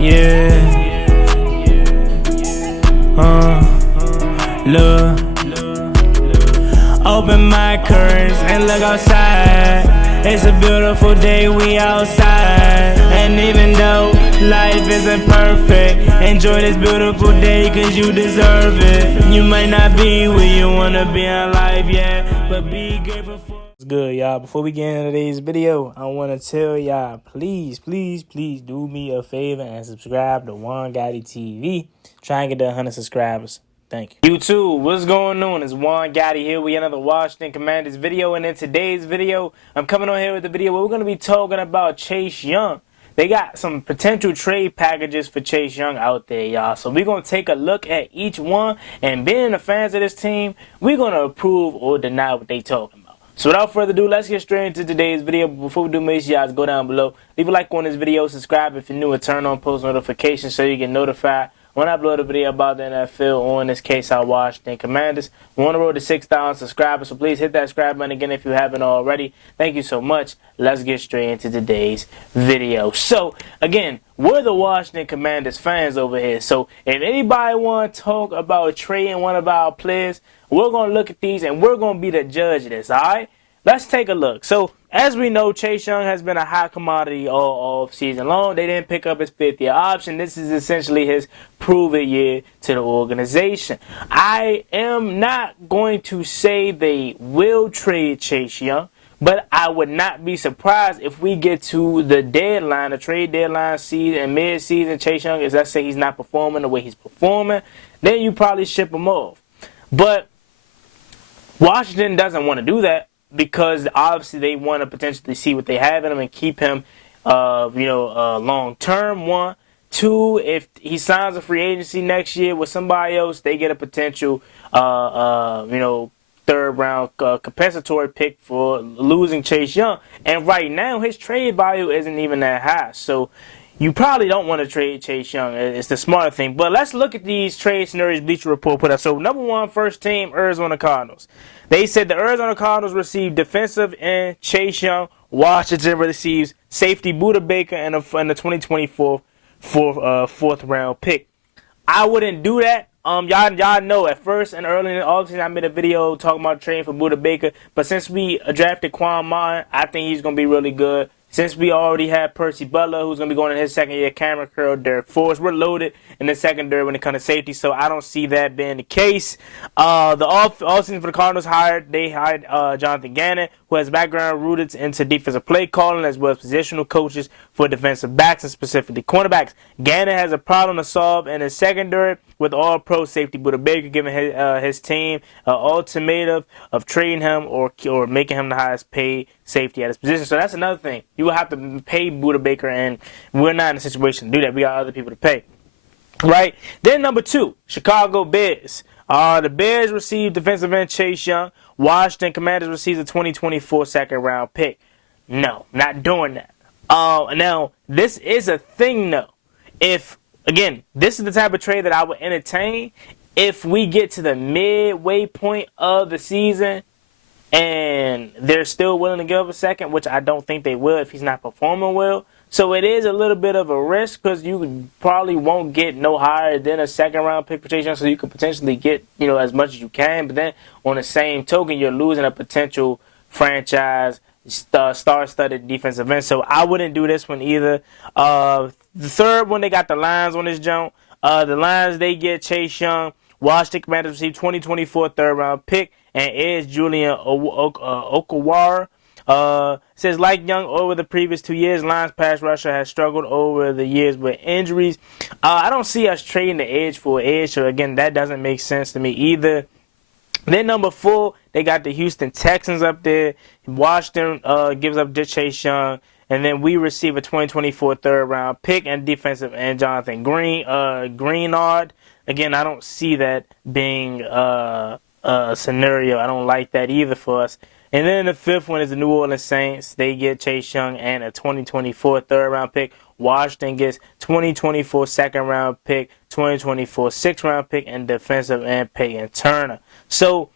Yeah. Look. Open my curtains and look outside. It's a beautiful day, we outside. And even though life isn't perfect, enjoy this beautiful day cause you deserve it. You might not be where you wanna be in life yet, but be grateful for what's good, y'all. Before we get into today's video, I wanna tell y'all, please do me a favor and subscribe to Juan Gotti TV. Try and get to 100 subscribers. Thank you. YouTube, what's going on? It's Juan Gotti here with another Washington Commanders video. And in today's video, I'm coming on here with the video where we're going to be talking about Chase Young. They got some potential trade packages for Chase Young out there, y'all. So we're going to take a look at each one. And being the fans of this team, we're going to approve or deny what they talking about. So without further ado, let's get straight into today's video. But before we do, make sure y'all go down below, leave a like on this video, subscribe if you're new, and turn on post notifications so you get notified when I upload a video about the NFL, or in this case, our Washington Commanders. We're on the road to 6,000 subscribers, so please hit that subscribe button again if you haven't already. Thank you so much. Let's get straight into today's video. So, again, we're the Washington Commanders fans over here. So, if anybody want to talk about trading one of our players, we're going to look at these and we're going to be the judge of this, all right? Let's take a look. So, as we know, Chase Young has been a hot commodity all season long. They didn't pick up his fifth-year option. This is essentially his prove-it year to the organization. I am not going to say they will trade Chase Young, but I would not be surprised if we get to the deadline, the trade deadline season and mid-season, Chase Young is, let's say he's not performing the way he's performing, then you probably ship him off. But Washington doesn't want to do that, because obviously they want to potentially see what they have in him and keep him, long term. One, two, if he signs a free agency next year with somebody else, they get a potential, third round compensatory pick for losing Chase Young. And right now, his trade value isn't even that high. So you probably don't want to trade Chase Young. It's the smarter thing. But let's look at these trade scenarios Bleacher Report put up. So number one, first team, Arizona Cardinals. They said the Arizona Cardinals received defensive end Chase Young. Washington receives safety Budda Baker and the 2024 fourth round pick. I wouldn't do that. Y'all know at first and early in the offseason I made a video talking about trading for Budda Baker. But since we drafted Quan Martin, I think he's going to be really good. Since we already have Percy Butler, who's going to be going in his second year, Cameron Curl, Derek Forrest, we're loaded in the secondary when it comes to safety, so I don't see that being the case. The offseason for the Cardinals hired Jonathan Gannon, who has background rooted into defensive play calling as well as positional coaches for defensive backs and specifically cornerbacks. Gannon has a problem to solve in his secondary with all-pro safety Budda Baker, giving his team an ultimatum of trading him or making him the highest paid safety at his position. So that's another thing. You will have to pay Budda Baker, and we're not in a situation to do that. We got other people to pay. Right? Then number two, Chicago Bears. The Bears received defensive end Chase Young. Washington Commanders received a 2024 second-round pick. No, not doing that. Now, this is a thing, though. Again, this is the type of trade that I would entertain if we get to the midway point of the season and they're still willing to give up a second, which I don't think they will if he's not performing well. So it is a little bit of a risk because you probably won't get no higher than a second-round pick for Chase Young, so you could potentially get as much as you can. But then on the same token, you're losing a potential franchise star-studded defensive end. So I wouldn't do this one either. The third one, they got the Lions on this jump. The Lions, they get Chase Young. Washington Commanders received 2024 third-round pick and is Julian Okwara. Says like Young over the previous 2 years, Lions pass rusher has struggled over the years with injuries. I don't see us trading the edge for edge, so again, that doesn't make sense to me either. Then number four, they got the Houston Texans up there. Washington gives up Chase Young. And then we receive a 2024 third-round pick and defensive end Jonathan Greenard. Again, I don't see that being a scenario. I don't like that either for us. And then the fifth one is the New Orleans Saints. They get Chase Young and a 2024 third-round pick. Washington gets 2024 second-round pick, 2024 sixth-round pick, and defensive end Peyton Turner. So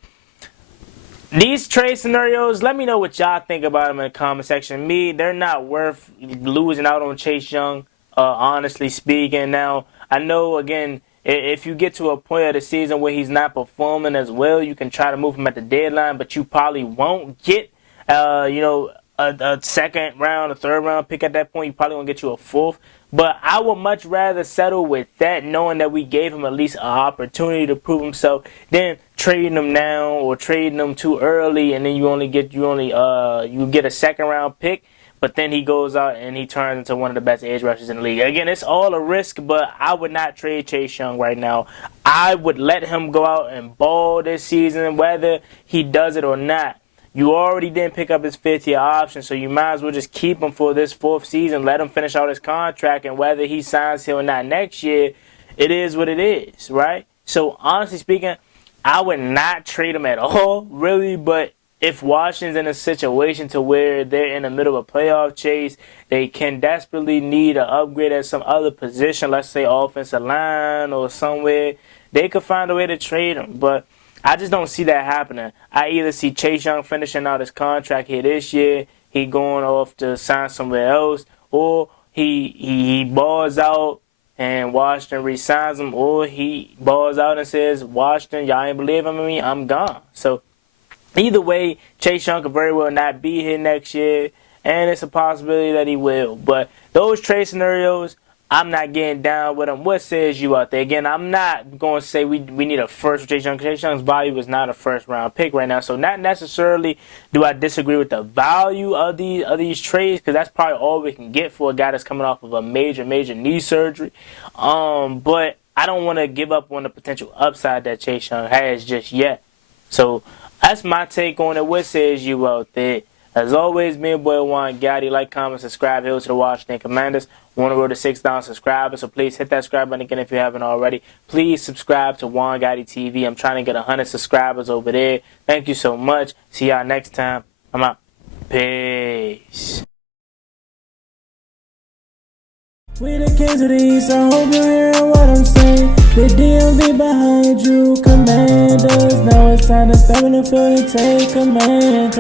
these trade scenarios, let me know what y'all think about them in the comment section. They're not worth losing out on Chase Young honestly speaking. Now, I know, again, if you get to a point of the season where he's not performing as well, you can try to move him at the deadline, but you probably won't get, a second round, a third round pick at that point. You probably won't get you a fourth. But I would much rather settle with that, knowing that we gave him at least an opportunity to prove himself, than trading him now or trading him too early, and then you get a second round pick, but then he goes out and he turns into one of the best edge rushers in the league. Again, it's all a risk, but I would not trade Chase Young right now. I would let him go out and ball this season, whether he does it or not. You already didn't pick up his fifth-year option, so you might as well just keep him for this fourth season, let him finish out his contract, and whether he signs here or not next year, it is what it is, right? So, honestly speaking, I would not trade him at all, really, but if Washington's in a situation to where they're in the middle of a playoff chase, they can desperately need an upgrade at some other position, let's say offensive line or somewhere, they could find a way to trade him, but I just don't see that happening. I either see Chase Young finishing out his contract here this year, he going off to sign somewhere else, or he balls out and Washington re-signs him, or he balls out and says, Washington, y'all ain't believing in me, I'm gone. So either way, Chase Young could very well not be here next year, and it's a possibility that he will. But those trade scenarios, I'm not getting down with them. What says you out there? Again, I'm not going to say we need a first for Chase Young. Chase Young's value is not a first-round pick right now. So not necessarily do I disagree with the value of these trades, because that's probably all we can get for a guy that's coming off of a major knee surgery. But I don't want to give up on the potential upside that Chase Young has just yet. So that's my take on it. What says you out there? As always, me and boy Juan Gotti. Like, comment, subscribe. Hail to the Washington Commanders. We're on the road to 6,000 subscribers, so please hit that subscribe button again if you haven't already. Please subscribe to Juan Gotti TV. I'm trying to get 100 subscribers over there. Thank you so much. See y'all next time. I'm out. Peace. We the kings of the East, I hope you're hearing what I'm saying. The DMV behind you, commanders. Now it's time to step in the field and take command.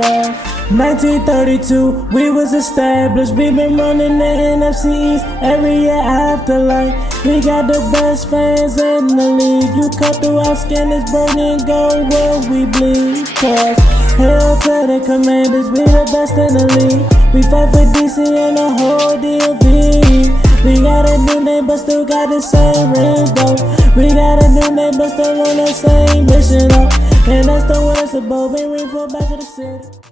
1932, we was established. We been running the NFC East every year after like. We got the best fans in the league. You cut through our skin, it's burning and go where we bleed. Cause hail to the commanders, we the best in the league. We fight for DC and the whole DMV. We got a new name but still got the same rings though. We got a new name but still on the same mission though. And that's the way it's about. We ring for back to the city.